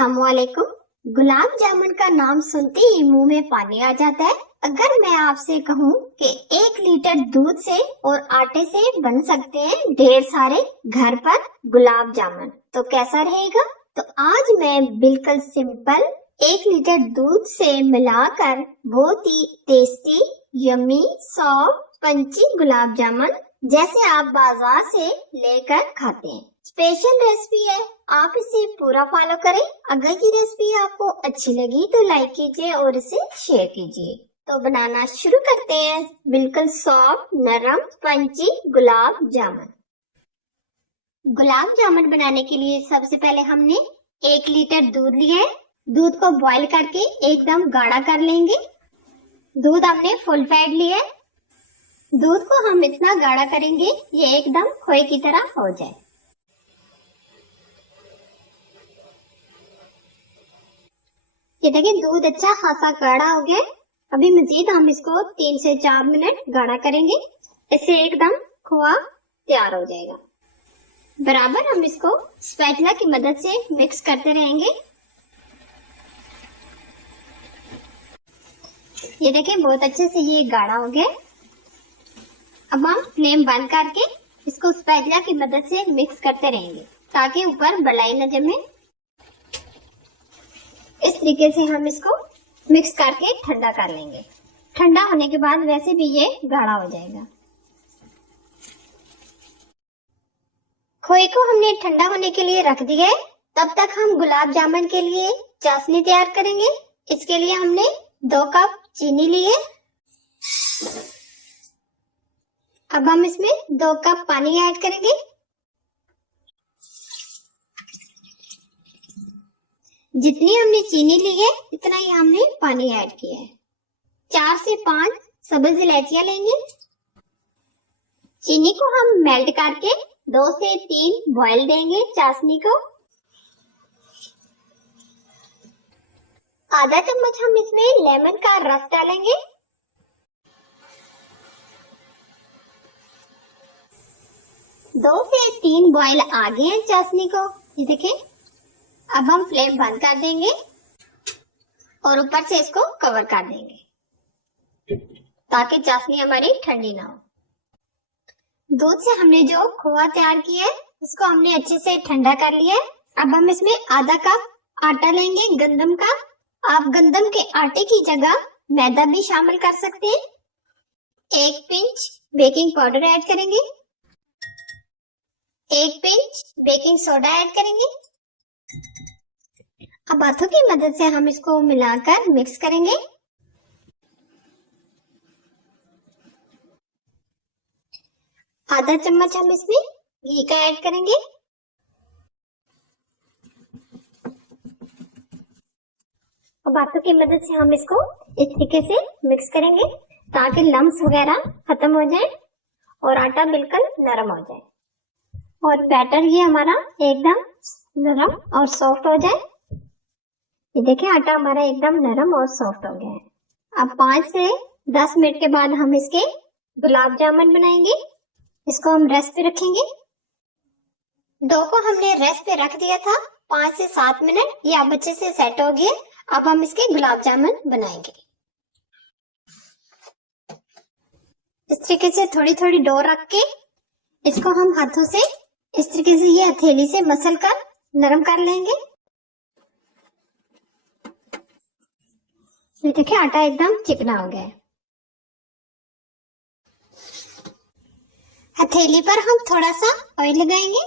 अस्सलाम वालेकुम। गुलाब जामुन का नाम सुनते ही मुंह में पानी आ जाता है। अगर मैं आपसे कहूँ कि 1 लीटर दूध से और आटे से बन सकते हैं ढेर सारे घर पर गुलाब जामुन, तो कैसा रहेगा? तो आज मैं बिल्कुल सिंपल 1 लीटर दूध से मिलाकर बहुत ही टेस्टी, यम्मी, सॉफ्ट, पंची गुलाब जामुन जैसे आप बाजार से लेकर खाते हैं, स्पेशल रेसिपी है। आप इसे पूरा फॉलो करें। अगर ये रेसिपी आपको अच्छी लगी तो लाइक कीजिए और इसे शेयर कीजिए। तो बनाना शुरू करते हैं। बिल्कुल सॉफ्ट, नरम, पंची गुलाब जामुन। गुलाब जामुन बनाने के लिए सबसे पहले हमने 1 लीटर दूध लिया है। दूध को बॉईल करके एकदम गाढ़ा कर लेंगे। दूध हमने फुल फैट लिया है। दूध को हम इतना गाढ़ा करेंगे ये एकदम खोए की तरह हो जाए। ये देखिए दूध अच्छा खासा गाढ़ा हो गया। अभी मजीद हम इसको 3 से 4 मिनट गाढ़ा करेंगे। इससे एकदम खोआ तैयार हो जाएगा। बराबर हम इसको स्पैचुला की मदद से मिक्स करते रहेंगे। ये देखिए बहुत अच्छे से ये गाढ़ा हो गया। अब हम फ्लेम बंद करके इसको स्पैचुला की मदद से मिक्स करते रहेंगे ताकि ऊपर बलाई न जमे। इस तरीके से हम इसको मिक्स करके ठंडा कर लेंगे। ठंडा होने के बाद वैसे भी ये गाढ़ा हो जाएगा। खोए को हमने ठंडा होने के लिए रख दिया है। तब तक हम गुलाब जामुन के लिए चाशनी तैयार करेंगे। इसके लिए हमने 2 कप चीनी ली है। अब हम इसमें 2 कप पानी ऐड करेंगे। जितनी हमने चीनी ली है इतना ही हमने पानी ऐड किया है। 4 से 5 सब्ज इलायचियां लेंगे। चीनी को हम मेल्ट करके 2 से 3 बॉईल देंगे चाशनी को। आधा चम्मच हम इसमें लेमन का रस डालेंगे। दो से 3 बॉईल आ गए हैं चाशनी को। ये देखिए अब हम फ्लेम बंद कर देंगे और ऊपर से इसको कवर कर देंगे ताकि चाशनी हमारी ठंडी ना हो। दूध से हमने जो खोआ तैयार किया है इसको हमने अच्छे से ठंडा कर लिया है। अब हम इसमें आधा कप आटा लेंगे गंदम का। आप गंदम के आटे की जगह मैदा भी शामिल कर सकते हैं। 1 पिंच बेकिंग पाउडर ऐड करेंगे। 1 पिंच बेकिंग सोडा ऐड करेंगे। अब हाथों की मदद से हम इसको मिलाकर मिक्स करेंगे। आधा चम्मच हम इसमें घी का ऐड करेंगे। अब हाथों की मदद से हम इसको इस तरीके से मिक्स करेंगे ताकि लम्स वगैरह खत्म हो जाए और आटा बिल्कुल नरम हो जाए और बैटर ये हमारा एकदम नरम और सॉफ्ट हो जाए। ये देखिए आटा हमारा एकदम नरम और सॉफ्ट हो गया है। अब 5 से 10 मिनट के बाद हम इसके गुलाब जामुन बनाएंगे। इसको हम रेस्ट पे रखेंगे। डो को हमने रेस्ट पे रख दिया था 5 से 7 मिनट। ये अब अच्छे से सेट हो गया। अब हम इसके गुलाब जामुन बनाएंगे। इस तरीके से थोड़ी थोड़ी डो रख के इसको हम हाथों से इस तरीके से ये हथेली से मसल कर नरम कर लेंगे। ये देखिए आटा एकदम चिकना हो गया है। हथेली पर हम थोड़ा सा ऑयल लगाएंगे।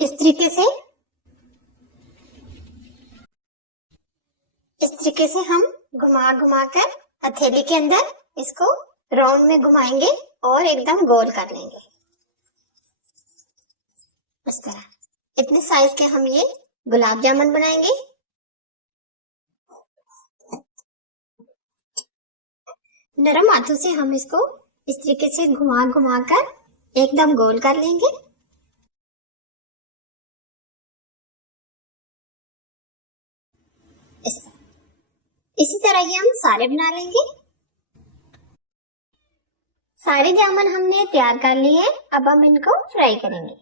इस तरीके से हम घुमा घुमा कर हथेली के अंदर इसको राउंड में घुमाएंगे और एकदम गोल कर लेंगे। इस तरह इतने साइज के हम ये गुलाब जामुन बनाएंगे। नरम हाथों से हम इसको इस तरीके से घुमा घुमा कर एकदम गोल कर लेंगे। इसी तरह ये हम सारे बना लेंगे। सारे जामुन हमने तैयार कर लिए। अब हम इनको फ्राई करेंगे।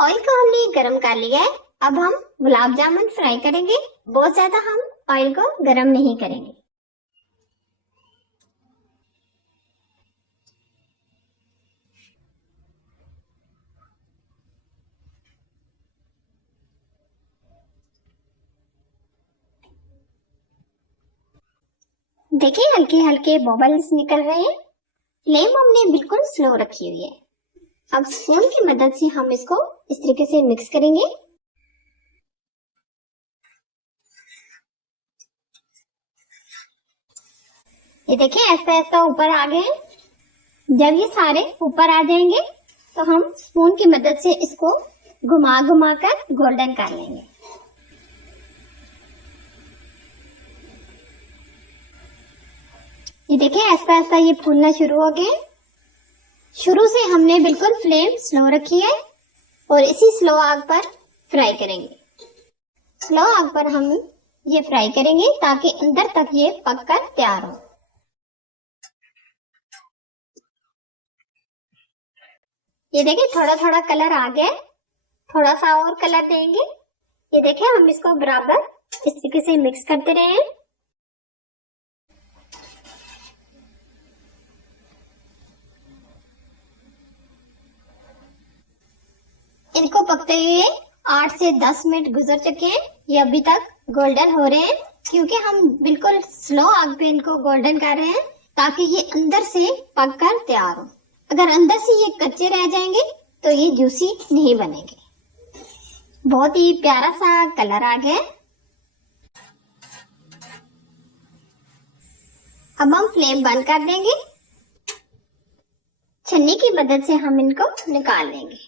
ऑयल को हमने गरम कर लिया है। अब हम गुलाब जामुन फ्राई करेंगे। बहुत ज्यादा हम ऑयल को गरम नहीं करेंगे। देखिए हल्के हल्के बबल्स निकल रहे हैं। फ्लेम हमने बिल्कुल स्लो रखी हुई है। अब स्पून की मदद से हम इसको इस तरीके से मिक्स करेंगे। ये देखिए ऐसा ऐसा ऊपर आ गए। जब ये सारे ऊपर आ जाएंगे तो हम स्पून की मदद से इसको घुमा घुमा कर गोल्डन कर लेंगे। ये देखिए ऐसा ऐसा ये फूलना शुरू हो गए। शुरू से हमने बिल्कुल फ्लेम स्लो रखी है और इसी स्लो आग पर फ्राई करेंगे। स्लो आग पर हम ये फ्राई करेंगे ताकि अंदर तक ये पक कर तैयार हो। ये देखिए थोड़ा थोड़ा कलर आ गया। थोड़ा सा और कलर देंगे। ये देखिए हम इसको बराबर इस तरीके से मिक्स करते रहे। इनको पकते हुए 8 से 10 मिनट गुजर चुके हैं। ये अभी तक गोल्डन हो रहे हैं क्योंकि हम बिल्कुल स्लो आग पे इनको गोल्डन कर रहे हैं ताकि ये अंदर से पक कर तैयार हो। अगर अंदर से ये कच्चे रह जाएंगे तो ये जूसी नहीं बनेंगे। बहुत ही प्यारा सा कलर आ गया। अब हम फ्लेम बंद कर देंगे। छन्नी की मदद से हम इनको निकाल लेंगे।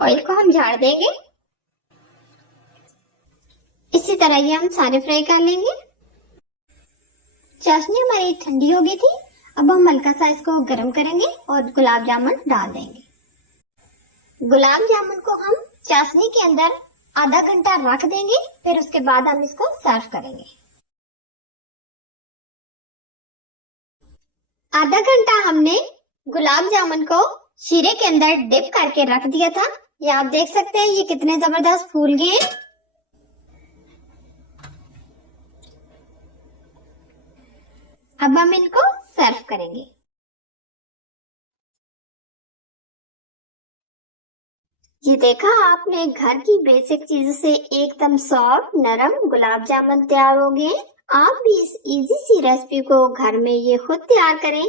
ऑयल को हम झाड़ देंगे। इसी तरह ये हम सारे फ्राई कर लेंगे। चाशनी हमारी ठंडी हो गई थी। अब हम हल्का सा इसको गर्म करेंगे और गुलाब जामुन डाल देंगे। गुलाब जामुन को हम चाशनी के अंदर आधा घंटा रख देंगे। फिर उसके बाद हम इसको सर्व करेंगे। आधा घंटा हमने गुलाब जामुन को शीरे के अंदर डिप करके रख दिया था। ये आप देख सकते हैं ये कितने जबरदस्त फूल गए। अब हम इनको सर्व करेंगे। ये देखा आपने, घर की बेसिक चीजों से एकदम सॉफ्ट नरम गुलाब जामुन तैयार हो गए। आप भी इस इजी सी रेसिपी को घर में ये खुद तैयार करें।